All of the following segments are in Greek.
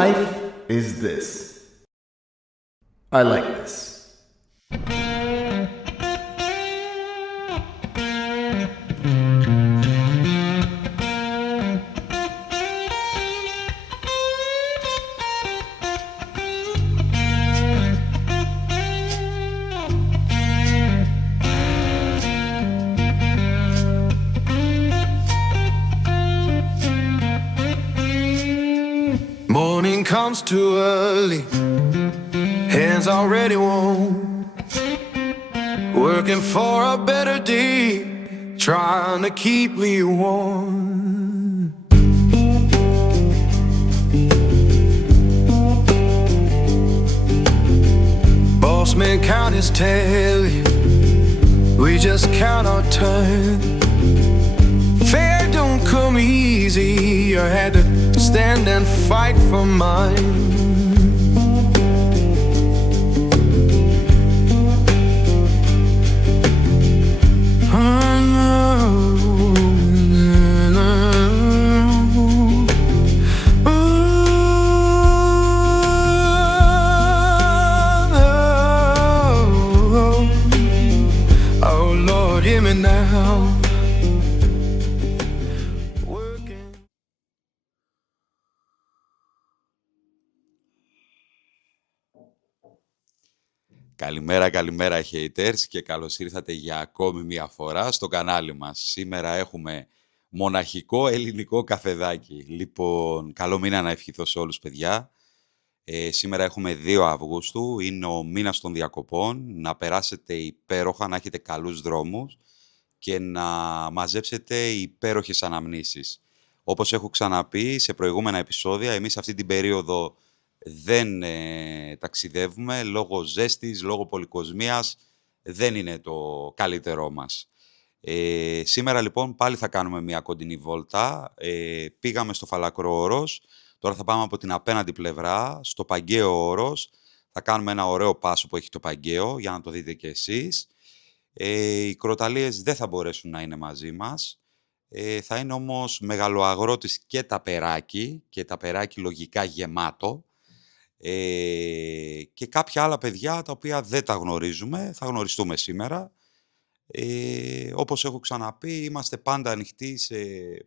Life is this. I like this. Morning comes too early, hands already warm, working for a better day, trying to keep me warm. Boss man count his tally, we just count our turn. Fair don't come easy, I had to stand and fight for mine. Oh Lord, hear me now. Καλημέρα haters και καλώς ήρθατε για ακόμη μία φορά στο κανάλι μας. Σήμερα έχουμε μοναχικό ελληνικό καφεδάκι. Λοιπόν, καλό μήνα να ευχηθώ σε όλους παιδιά. Σήμερα έχουμε 2 Αυγούστου, είναι ο μήνας των διακοπών. Να περάσετε υπέροχα, να έχετε καλούς δρόμους και να μαζέψετε υπέροχες αναμνήσεις. Όπως έχω ξαναπεί σε προηγούμενα επεισόδια, εμείς αυτή την περίοδο δεν ταξιδεύουμε, λόγω ζέστης, λόγω πολυκοσμίας, δεν είναι το καλύτερό μας. Σήμερα λοιπόν πάλι θα κάνουμε μια κοντινή βόλτα. Πήγαμε στο Φαλακρό Όρος, τώρα θα πάμε από την απέναντι πλευρά, στο Παγκαίο Όρος. Θα κάνουμε ένα ωραίο πάσο που έχει το Παγκαίο, για να το δείτε και εσείς. Οι κροταλίες δεν θα μπορέσουν να είναι μαζί μας. Θα είναι όμως Μεγαλοαγρότης και ταπεράκι λογικά γεμάτο. Και κάποια άλλα παιδιά τα οποία δεν τα γνωρίζουμε, θα γνωριστούμε σήμερα. Όπως έχω ξαναπεί, είμαστε πάντα ανοιχτοί σε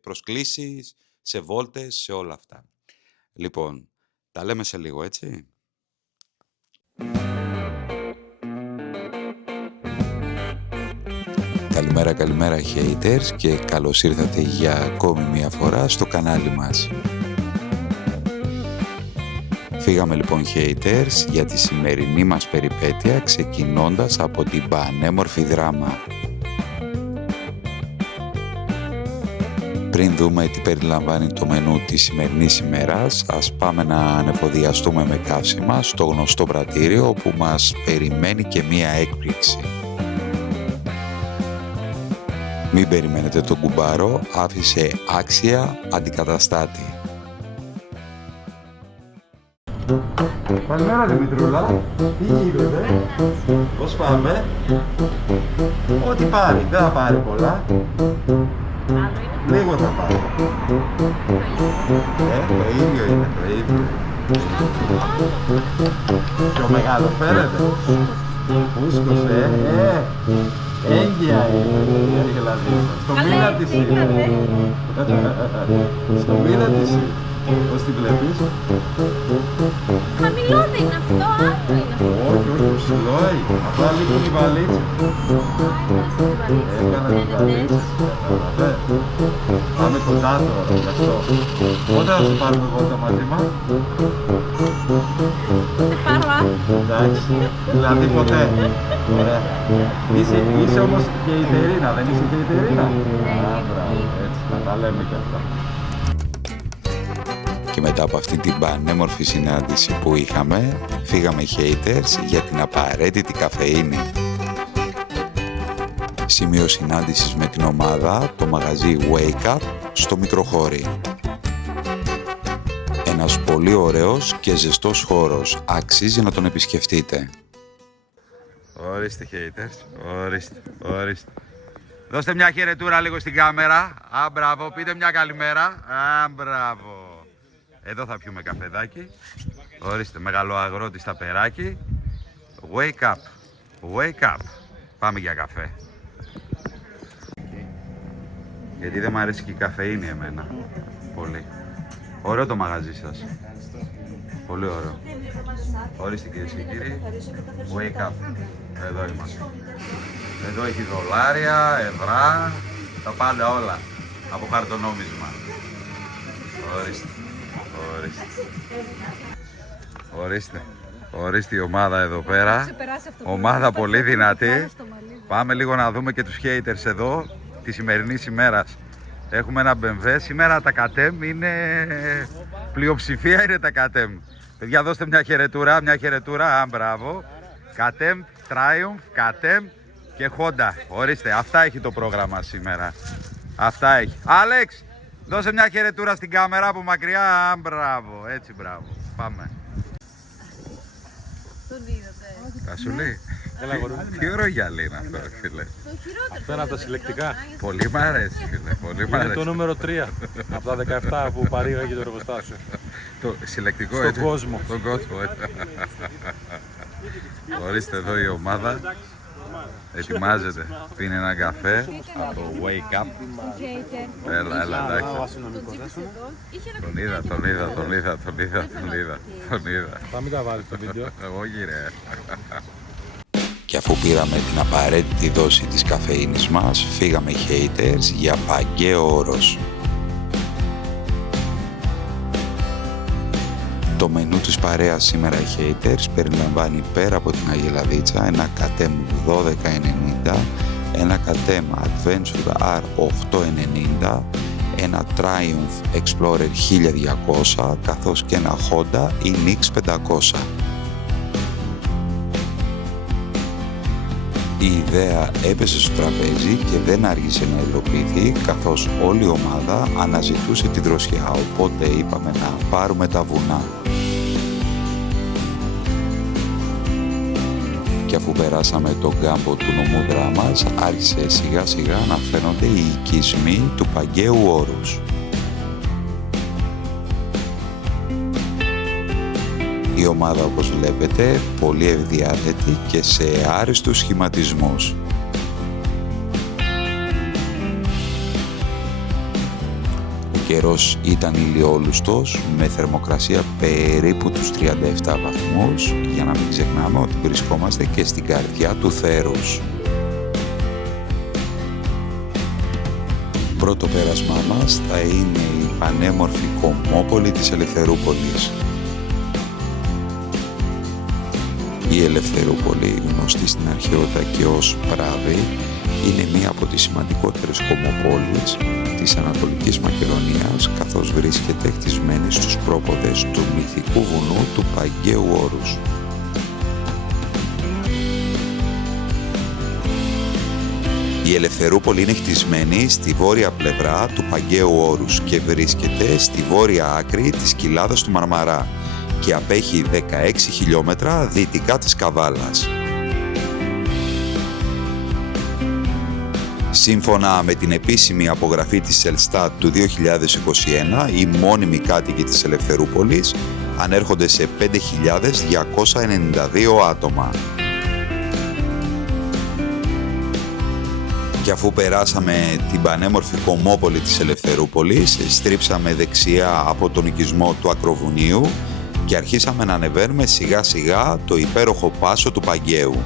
προσκλήσεις, σε βόλτες, σε όλα αυτά. Λοιπόν, τα λέμε σε λίγο, έτσι. Καλημέρα haters και καλώς ήρθατε για ακόμη μια φορά στο κανάλι μας. Φύγαμε λοιπόν haters για τη σημερινή μας περιπέτεια ξεκινώντας από την πανέμορφη Δράμα. Πριν δούμε τι περιλαμβάνει το μενού της σημερινής ημέρας, ας πάμε να ανεφοδιαστούμε με καύσιμα στο γνωστό πρατήριο όπου μας περιμένει και μία έκπληξη. Μην περιμένετε τον κουμπάρο, άφησε άξια αντικαταστάτη. Καλημέρα Δημητρούλα, τι γίνεται, πώς πάμε, ό,τι πάρει, δεν θα πάρει πολλά, λίγο θα πάρει, το ίδιο είναι, το ίδιο. Πιο μεγάλο φαίνεται, φούσκωσε, έγκυα είναι, η Γελαδίσα, στο μήνα της είναι, στο μήνα της είναι. Πώς τη βλέπεις? Χαμηλό δεν είναι αυτό, άλλο είναι αυτό. Όχι, ψηλό είναι. Απλά λείπουν οι βαλίτσες. Έκανα την βαλίτσα. Πάμε κοντά τώρα, γι' αυτό. Πότε θα σε πάρουμε βόλτα μαζί μας? Σε πάρω αύριο. Εντάξει, δηλαδή ποτέ. Ωραία. Είσαι όμως και η Τερίνα, δεν είσαι και η Τερίνα? Α, μπράβο, έτσι, να τα λέμε κι αυτά. Και μετά από αυτή την πανέμορφη συνάντηση που είχαμε, φύγαμε haters για την απαραίτητη καφεΐνη. Σημείο συνάντησης με την ομάδα, το μαγαζί Wake Up στο Μικροχώρι. Ένας πολύ ωραίος και ζεστός χώρος, αξίζει να τον επισκεφτείτε. Ορίστε haters, ορίστε. Δώστε μια χαιρετούρα λίγο στην κάμερα. Α, μπράβο, πείτε μια καλημέρα. Α, μπράβο. Εδώ θα πιούμε καφεδάκι. Ορίστε, μεγαλοαγρότη στα περάκι. Wake up. Wake up. Πάμε για καφέ. Γιατί δεν μου αρέσει και η καφεΐνη εμένα. Πολύ. Ωραίο το μαγαζί σας. Πολύ ωραίο. Ορίστε κυρίες και κύριοι. Wake up. Εδώ είμαστε. Εδώ έχει δολάρια, ευρώ, τα πάντα όλα. Από χαρτονόμισμα. Ορίστε. Ορίστε. Ορίστε. Ορίστε η ομάδα εδώ πέρα. Ομάδα πολύ δυνατή. Πάμε λίγο να δούμε και τους haters εδώ τη σημερινή ημέρας. Έχουμε ένα BMW. Σήμερα τα κατέμ είναι... Πλειοψηφία είναι τα κατέμ. Παιδιά, δώστε μια χαιρετούρα, μια χαιρετούρα. Μπράβο. Κατέμ, Triumph, κατέμ και Honda. Ορίστε, αυτά έχει το πρόγραμμα σήμερα. Αυτά έχει. Άλεξ, δώσε μια χαιρετούρα στην κάμερα από μακριά. Μπράβο, έτσι μπράβο. Πάμε. Τον είδατε. Κασουλή. Τι ωραίο γυαλί είναι αυτό, φίλε. Αυτό είναι από τα συλλεκτικά. Πολύ μ' αρέσει, φίλε. Πολύ μ' Είναι αρέσει. το νούμερο 3 από τα 17 που παρήγαγε το εργοστάσιο. Το συλλεκτικό Στον έτσι. κόσμο. Στον κόσμο. Ορίστε εδώ η ομάδα. Ετοιμάζεται. Πίνει ένα καφέ από το Wake Up. Έλα, εντάξει. Τον είδα. Θα μην τα βάλεις στο βίντεο. Όχι ρε. Και αφού πήραμε την απαραίτητη δόση της καφεΐνης μας, φύγαμε haters για Παγκαίο Όρος. Το μενού της παρέας σήμερα haters περιλαμβάνει πέρα από την Αγελαδίτσα ένα κατέμ 1290, ένα κατέμ Adventure R890, ένα Triumph Explorer 1200 καθώς και ένα Honda Inix 500. Η ιδέα έπεσε στο τραπέζι και δεν άργησε να υλοποιηθεί καθώς όλη η ομάδα αναζητούσε τη δροσιά, οπότε είπαμε να πάρουμε τα βουνά. Και αφού περάσαμε τον κάμπο του νομούδρα μας, άρχισε σιγά σιγά να φαίνονται οι οικισμοί του Παγκαίου Όρους. Η ομάδα, όπως βλέπετε, πολύ ευδιάθετη και σε άριστους σχηματισμούς. Ο καιρός ήταν ηλιόλουστος, με θερμοκρασία περίπου τους 37 βαθμούς, για να μην ξεχνάμε ότι βρισκόμαστε και στην καρδιά του θέρους. Πρώτο πέρασμά μας θα είναι η πανέμορφη Κομμόπολη της Ελευθερούπολης. Η Ελευθερούπολη, γνωστή στην αρχαιότητα και ως Πράδη, είναι μία από τις σημαντικότερες κομμοπόλεις της Ανατολικής Μακεδονίας, καθώς βρίσκεται χτισμένη στους πρόποδες του μυθικού βουνού του Παγκαίου Όρους. Η Ελευθερούπολη είναι χτισμένη στη βόρεια πλευρά του Παγκαίου Όρους και βρίσκεται στη βόρεια άκρη της κοιλάδας του Μαρμαρά και απέχει 16 χιλιόμετρα δυτικά της Καβάλας. Σύμφωνα με την επίσημη απογραφή της Ελστάτ του 2021, οι μόνιμοι κάτοικοι της Ελευθερούπολης ανέρχονται σε 5.292 άτομα. Και αφού περάσαμε την πανέμορφη Κομμόπολη της Ελευθερούπολης, στρίψαμε δεξιά από τον οικισμό του Ακροβουνίου και αρχίσαμε να ανεβαίνουμε σιγά σιγά το υπέροχο πάσο του Παγκαίου.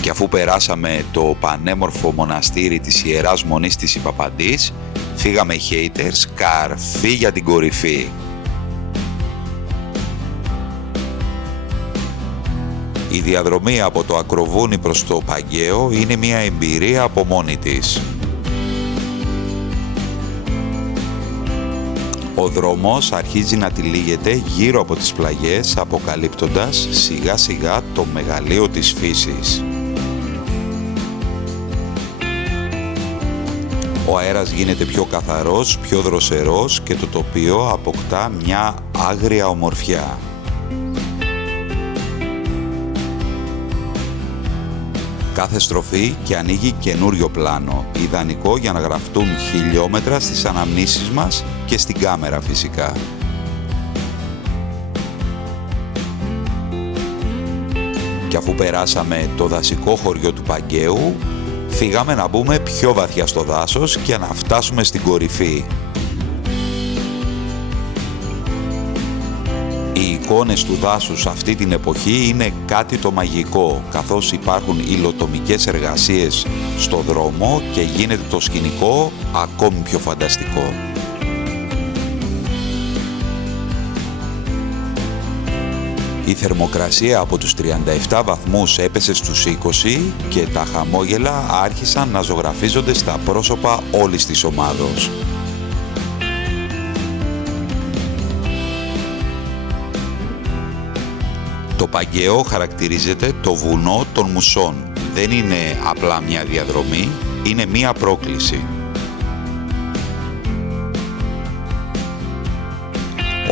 Και αφού περάσαμε το πανέμορφο μοναστήρι της Ιεράς Μονής της Ιπαπαντής, φύγαμε haters καρφί για την κορυφή. Η διαδρομή από το Ακροβούνι προς το Παγκαίο είναι μια εμπειρία από μόνη της. Ο δρόμος αρχίζει να τυλίγεται γύρω από τις πλαγιές, αποκαλύπτοντας σιγά σιγά το μεγαλείο της φύσης. Ο αέρας γίνεται πιο καθαρός, πιο δροσερός και το τοπίο αποκτά μια άγρια ομορφιά. κάθε στροφή και ανοίγει καινούριο πλάνο, ιδανικό για να γραφτούν χιλιόμετρα στις αναμνήσεις μας και στην κάμερα φυσικά. Και αφού περάσαμε το δασικό χωριό του Παγκαίου, φύγαμε να μπούμε πιο βαθιά στο δάσος και να φτάσουμε στην κορυφή. Οι εικόνες του δάσους αυτή την εποχή είναι κάτι το μαγικό, καθώς υπάρχουν υλοτομικές εργασίες στο δρόμο και γίνεται το σκηνικό ακόμη πιο φανταστικό. Η θερμοκρασία από τους 37 βαθμούς έπεσε στους 20 και τα χαμόγελα άρχισαν να ζωγραφίζονται στα πρόσωπα όλης της ομάδος. Το Παγκαίο χαρακτηρίζεται το βουνό των μουσών. Δεν είναι απλά μια διαδρομή, είναι μια πρόκληση.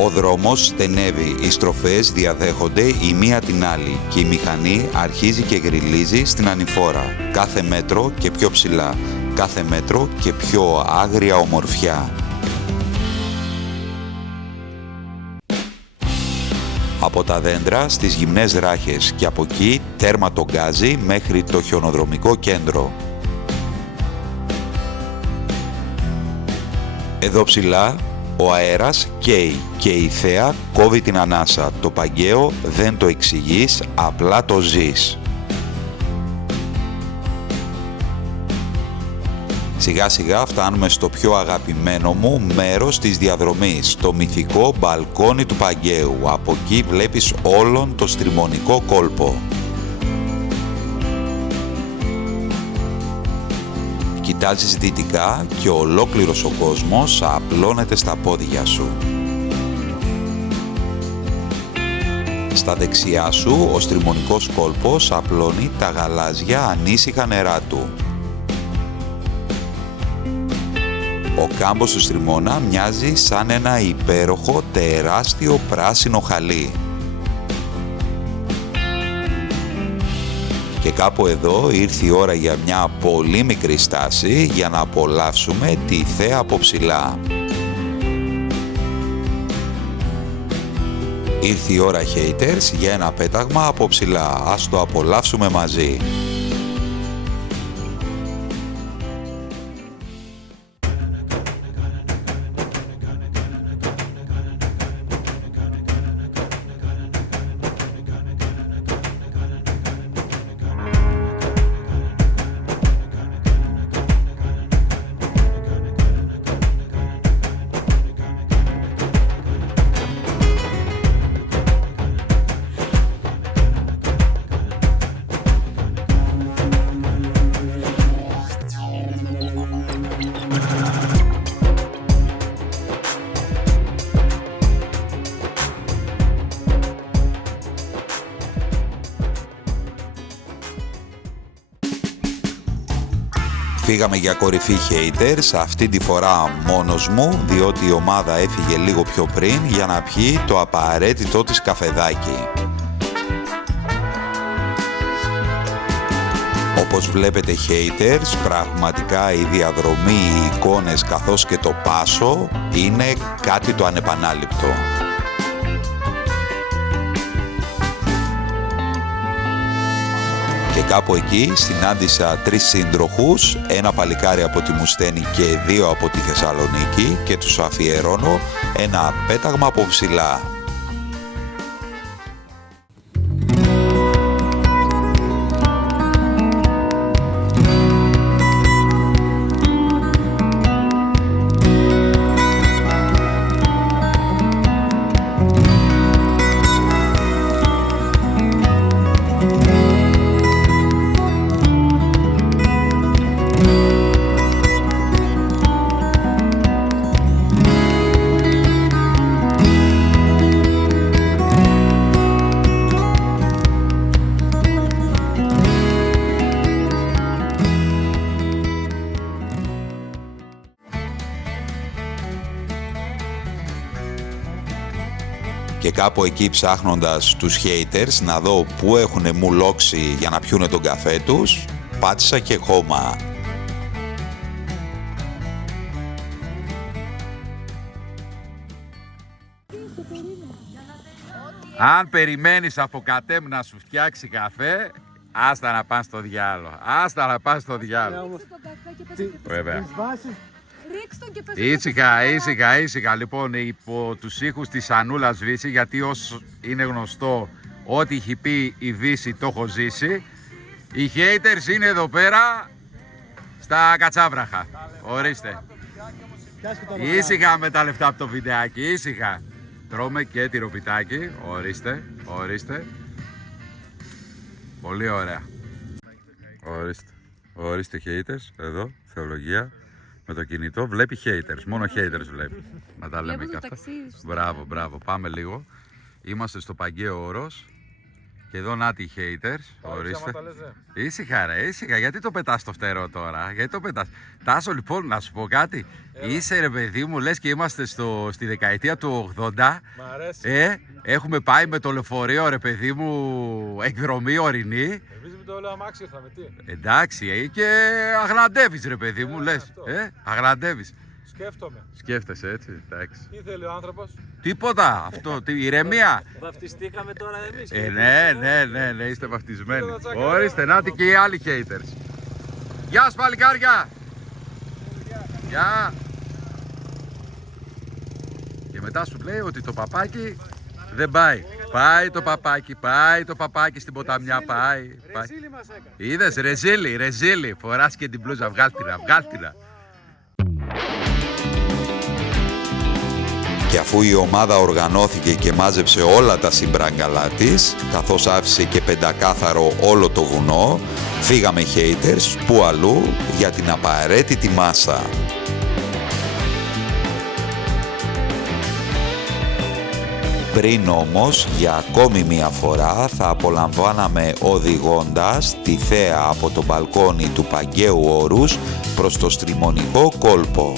Ο δρόμος στενεύει, οι στροφές διαδέχονται η μία την άλλη και η μηχανή αρχίζει και γριλίζει στην ανηφόρα. Κάθε μέτρο και πιο ψηλά, κάθε μέτρο και πιο άγρια ομορφιά. Από τα δέντρα στις γυμνές ράχες και από εκεί τέρμα το γκάζι μέχρι το χιονοδρομικό κέντρο. Εδώ ψηλά ο αέρας καίει και η θέα κόβει την ανάσα. Το Παγκαίο δεν το εξηγείς, απλά το ζεις. Σιγά σιγά φτάνουμε στο πιο αγαπημένο μου μέρος της διαδρομής, το μυθικό μπαλκόνι του Παγκαίου. Από εκεί βλέπεις όλον το στριμονικό κόλπο. Κοιτάζεις δυτικά και ολόκληρος ο κόσμος απλώνεται στα πόδια σου. Στα δεξιά σου ο στριμονικός κόλπος απλώνει τα γαλάζια ανήσυχα νερά του. Ο κάμπος του Στριμώνα μοιάζει σαν ένα υπέροχο τεράστιο πράσινο χαλί. Και κάπου εδώ ήρθε η ώρα για μια πολύ μικρή στάση για να απολαύσουμε τη θέα από ψηλά. Ήρθε η ώρα, haters, για ένα πέταγμα από ψηλά. Ας το απολαύσουμε μαζί. Φύγαμε για κορυφή, haters, αυτή τη φορά μόνος μου, διότι η ομάδα έφυγε λίγο πιο πριν για να πιει το απαραίτητο της καφεδάκι. Όπως βλέπετε, haters, πραγματικά η διαδρομή, οι εικόνες καθώς και το πάσο είναι κάτι το ανεπανάληπτο. Και κάπου εκεί συνάντησα 3 σύντροχους, ένα παλικάρι από τη Μουστένη και 2 από τη Θεσσαλονίκη και τους αφιερώνω ένα πέταγμα από ψηλά. Και κάπου εκεί, ψάχνοντας τους haters να δω πού έχουν μουλόξει για να πιούνε τον καφέ τους, πάτησα και χώμα. Αν περιμένεις από κατέμ να σου φτιάξει καφέ, άστα να πας στο διάλο. Άστα να πας στο διάλο. Βέβαια. Ήσυχα. Λοιπόν, υπό τους ήχους της Ανούλας Βύση, γιατί όσο είναι γνωστό, ό,τι έχει πει η Βύση το έχω ζήσει. Οι haters είναι εδώ πέρα στα Κατσάβραχα. Ορίστε. Ήσυχα με τα λεφτά από το βιντεάκι, ήσυχα. Τρώμε και τυροπιτάκι, ορίστε. Πολύ ωραία. Ορίστε haters, εδώ, θεολογία. Με το κινητό βλέπει haters, μόνο haters βλέπει. Να τα λέμε και αυτά. Μπράβο, πάμε λίγο. Είμαστε στο Παγκαίο Όρος. Και εδώ να τη haters, ορίστε. Ήσυχα, γιατί το πετάς το φτερό τώρα, γιατί το πετάς. Τάσο, λοιπόν, να σου πω κάτι. Είσαι, ρε παιδί μου, λες και είμαστε στη δεκαετία του 80. Μ' αρέσει. Έχουμε πάει με το λεωφορείο, ρε παιδί μου, εκδρομή ορεινή. Εμείς με το όλο αμάξι ήρθαμε, τι. Εντάξει, και αγραντεύεις, ρε παιδί μου, λες. Αγραντεύεις. Σκέφτομαι. Σκέφτεσαι, έτσι, εντάξει. Τι θέλει ο άνθρωπος. Τίποτα, αυτό, ηρεμία. Βαφτιστήκαμε τώρα εμείς. Ναι, είστε βαφτισμένοι. Ορίστε, νάτι και οι άλλοι haters. Γεια σας παλικάρια. Γεια. Και μετά σου λέει ότι το παπάκι δεν πάει. Πάει το παπάκι στην ποταμιά, πάει. Ρεζίλι μας έκανε. Είδες, ρεζίλι. Φοράς και την μπλούζα, βγάλτηνα. Και αφού η ομάδα οργανώθηκε και μάζεψε όλα τα συμπράγκαλά της, καθώς άφησε και πεντακάθαρο όλο το βουνό, φύγαμε haters που αλλού για την απαραίτητη μάσα. Πριν όμως, για ακόμη μία φορά, θα απολαμβάναμε οδηγώντας τη θέα από το μπαλκόνι του Παγκαίου Όρους προς το στριμονικό κόλπο.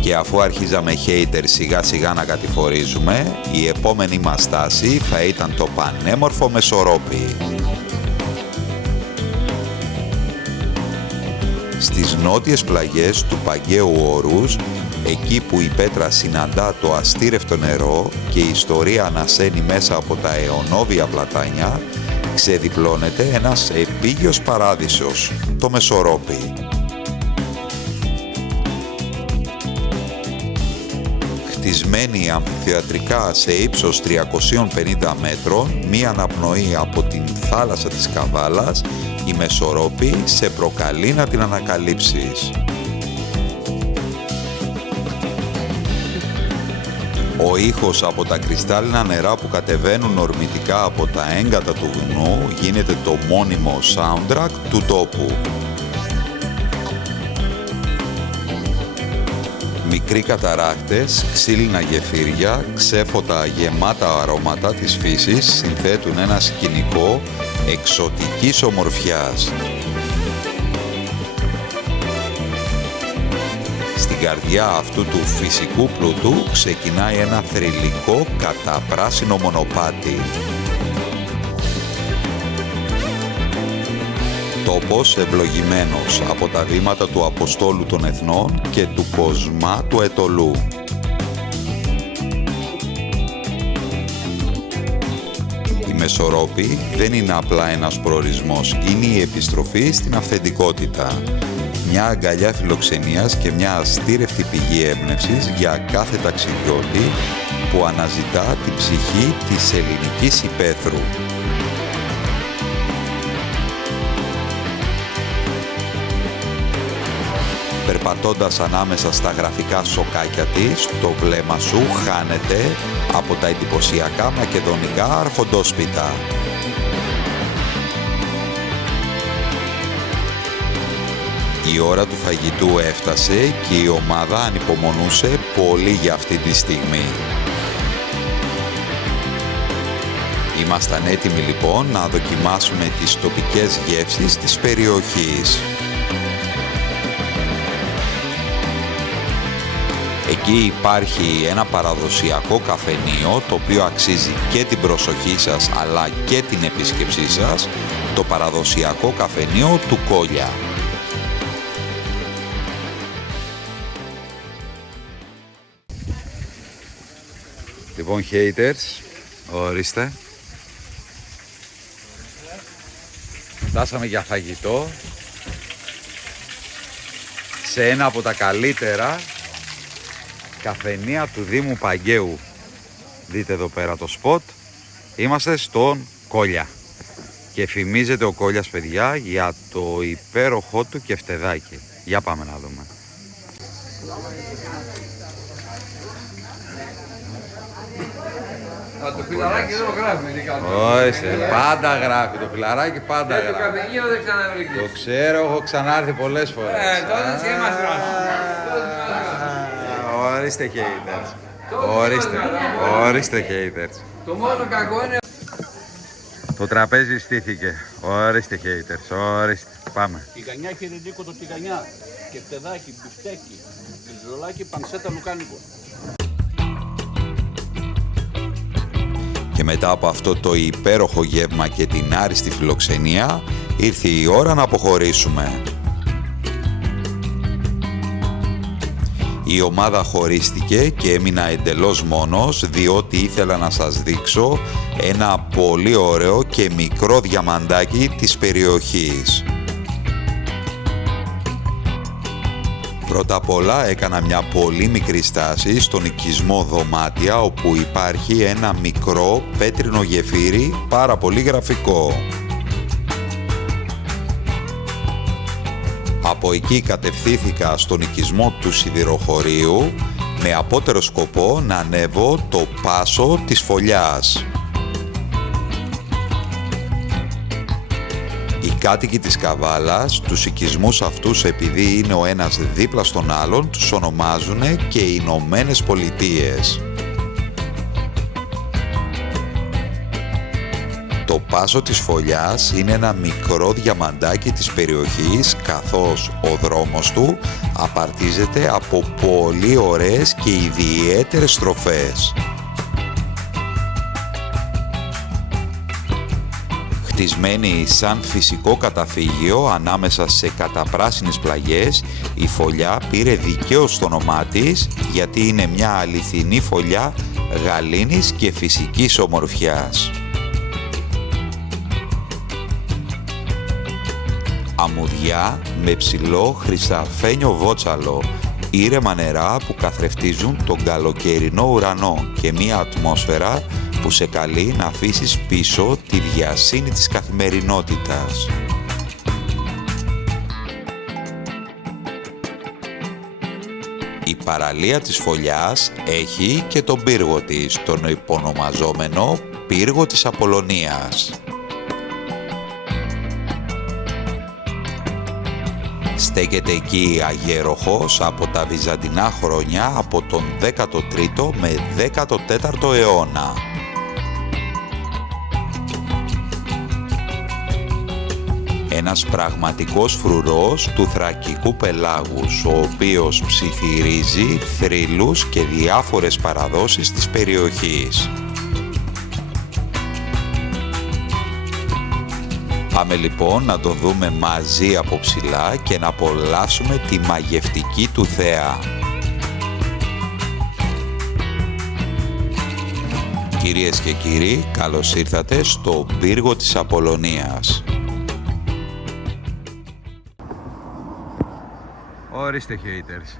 Και αφού αρχίζαμε haters σιγά σιγά να κατηφορίζουμε, η επόμενη μας στάση θα ήταν το πανέμορφο Μεσορόπι. Στις νότιες πλαγιές του Παγκαίου Όρους, εκεί που η πέτρα συναντά το αστήρευτο νερό και η ιστορία ανασένει μέσα από τα αιωνόβια πλατάνια, ξεδιπλώνεται ένας επίγειος παράδεισος, το Μεσορόπι. Χτισμένη αμφιθεατρικά σε ύψος 350 μέτρων, μία αναπνοή από την θάλασσα της Καβάλας, η Μεσορόπη σε προκαλεί να την ανακαλύψεις. Ο ήχος από τα κρυστάλλινα νερά που κατεβαίνουν ορμητικά από τα έγκατα του βουνού γίνεται το μόνιμο soundtrack του τόπου. Μικροί καταράχτες, ξύλινα γεφύρια, ξέφωτα γεμάτα αρώματα της φύσης συνθέτουν ένα σκηνικό εξωτικής ομορφιάς. Στην καρδιά αυτού του φυσικού πλούτου ξεκινάει ένα θρυλικό καταπράσινο μονοπάτι. Τόπος ευλογημένος από τα βήματα του Αποστόλου των Εθνών και του Κοσμά του Ετωλού. Η Μεσορόπη δεν είναι απλά ένας προορισμός, είναι η επιστροφή στην αυθεντικότητα. Μια αγκαλιά φιλοξενίας και μια αστήρευτη πηγή έμπνευσης για κάθε ταξιδιώτη που αναζητά την ψυχή της ελληνικής υπαίθρου. Περπατώντας ανάμεσα στα γραφικά σοκάκια της, το βλέμμα σου χάνεται από τα εντυπωσιακά μακεδονικά αρχοντόσπιτα. Η ώρα του φαγητού έφτασε και η ομάδα ανυπομονούσε πολύ για αυτή τη στιγμή. Ήμασταν έτοιμοι λοιπόν να δοκιμάσουμε τις τοπικές γεύσεις της περιοχής. Εκεί υπάρχει ένα παραδοσιακό καφενείο το οποίο αξίζει και την προσοχή σας αλλά και την επίσκεψή σας, το παραδοσιακό καφενείο του Κόλια. Λοιπόν, haters, ορίστε. Φτάσαμε για φαγητό σε ένα από τα καλύτερα καφενεία του Δήμου Παγκαίου. Δείτε εδώ πέρα το σποτ. Είμαστε στον Κόλια. Και φημίζεται ο Κόλιας, παιδιά, για το υπέροχό του κεφτεδάκι. Για πάμε να δούμε. Το φιλαράκι εδώ γράφει, είναι κάτι. Όχι, πάντα γράφει. Το φιλαράκι πάντα Το γράφει. καφενείο δεν ξαναβρήκε. Το ξέρω, έχω ξανάρθει πολλές φορές. Τότε σε εμάς γράφει. Ορίστε haters. Ορίστε haters. Το μόνο κακό είναι... Το τραπέζι στήθηκε. Ορίστε haters. Ορίστε. Πάμε. Τηγανιά, χοιρινίκο το τηγανιά. Και φτεδάκι, μπιφτέκι, ζολάκι, πανσέτα, λουκάνικο. Και μετά από αυτό το υπέροχο γεύμα και την άριστη φιλοξενία, ήρθε η ώρα να αποχωρήσουμε. Η ομάδα χωρίστηκε και έμεινα εντελώς μόνος, διότι ήθελα να σας δείξω ένα πολύ ωραίο και μικρό διαμαντάκι της περιοχής. Πρώτα απ' όλα έκανα μια πολύ μικρή στάση στον οικισμό Δωμάτια, όπου υπάρχει ένα μικρό πέτρινο γεφύρι πάρα πολύ γραφικό. Από εκεί κατευθύνθηκα στον οικισμό του σιδηροχωρίου με απότερο σκοπό να ανέβω το πάσο της Φωλιάς. Οι κάτοικοι της Καβάλας, τους οικισμούς αυτούς, επειδή είναι ο ένας δίπλα στον άλλον, τους ονομάζουν και οι Ηνωμένες Πολιτείες. Το πάσο της Φωλιάς είναι ένα μικρό διαμαντάκι της περιοχής, καθώς ο δρόμος του απαρτίζεται από πολύ ωραίες και ιδιαίτερες στροφές. Χτισμένη σαν φυσικό καταφύγιο ανάμεσα σε καταπράσινες πλαγιές, η Φωλιά πήρε δικαίως το όνομά της, γιατί είναι μια αληθινή φωλιά γαλήνης και φυσικής ομορφιάς. Αμμουδιά με ψηλό χρυσαφένιο βότσαλο, ήρεμα νερά που καθρεφτίζουν τον καλοκαιρινό ουρανό και μια ατμόσφαιρα που σε καλεί να αφήσεις πίσω τη βιασύνη της καθημερινότητας. Η παραλία της Φωλιάς έχει και τον πύργο της, τον υπονομαζόμενο πύργο της Απολλωνίας. Στέκεται εκεί αγέροχος από τα βυζαντινά χρόνια, από τον 13ο με 14ο αιώνα. Ένας πραγματικός φρουρός του θρακικού πελάγους, ο οποίος ψιθυρίζει θρύλους και διάφορες παραδόσεις της περιοχής. Πάμε λοιπόν να τον δούμε μαζί από ψηλά και να απολαύσουμε τη μαγευτική του θέα. Κυρίες και κύριοι, καλώς ήρθατε στο πύργο της Απολλωνίας. Ορίστε haters.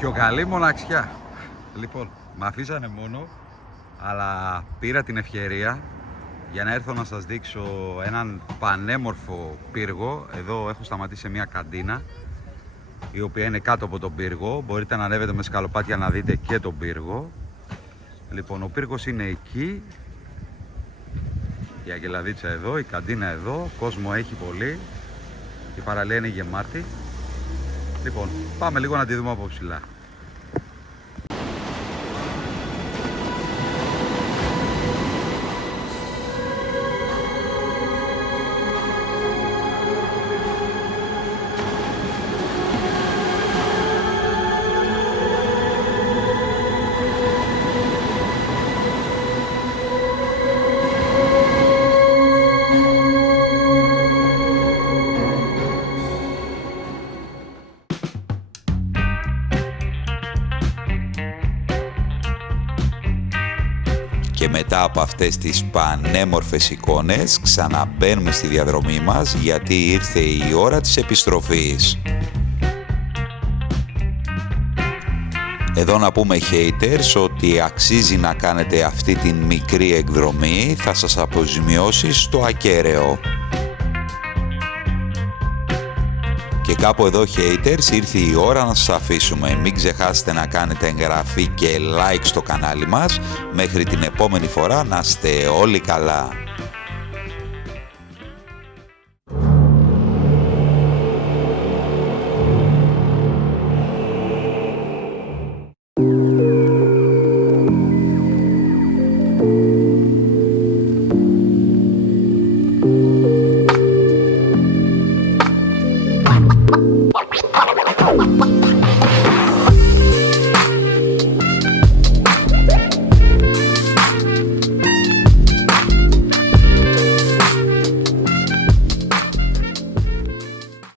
Πιο καλή μοναξιά. Λοιπόν, με αφήσανε μόνο, αλλά πήρα την ευκαιρία για να έρθω να σας δείξω έναν πανέμορφο πύργο. Εδώ έχω σταματήσει σε μια καντίνα, η οποία είναι κάτω από τον πύργο. Μπορείτε να ανέβετε με σκαλοπάτια να δείτε και τον πύργο. Λοιπόν, ο πύργος είναι εκεί, η αγελαδίτσα εδώ, η καντίνα εδώ, κόσμο έχει πολύ, η παραλία είναι γεμάτη. Λοιπόν, πάμε λίγο να τη δούμε από ψηλά. Και μετά από αυτές τις πανέμορφες εικόνες ξαναμπαίνουμε στη διαδρομή μας, γιατί ήρθε η ώρα της επιστροφής. Εδώ να πούμε haters ότι αξίζει να κάνετε αυτή την μικρή εκδρομή, θα σας αποζημιώσει στο ακέραιο. Και κάπου εδώ haters ήρθε η ώρα να σας αφήσουμε. Μην ξεχάσετε να κάνετε εγγραφή και like στο κανάλι μας. Μέχρι την επόμενη φορά να είστε όλοι καλά.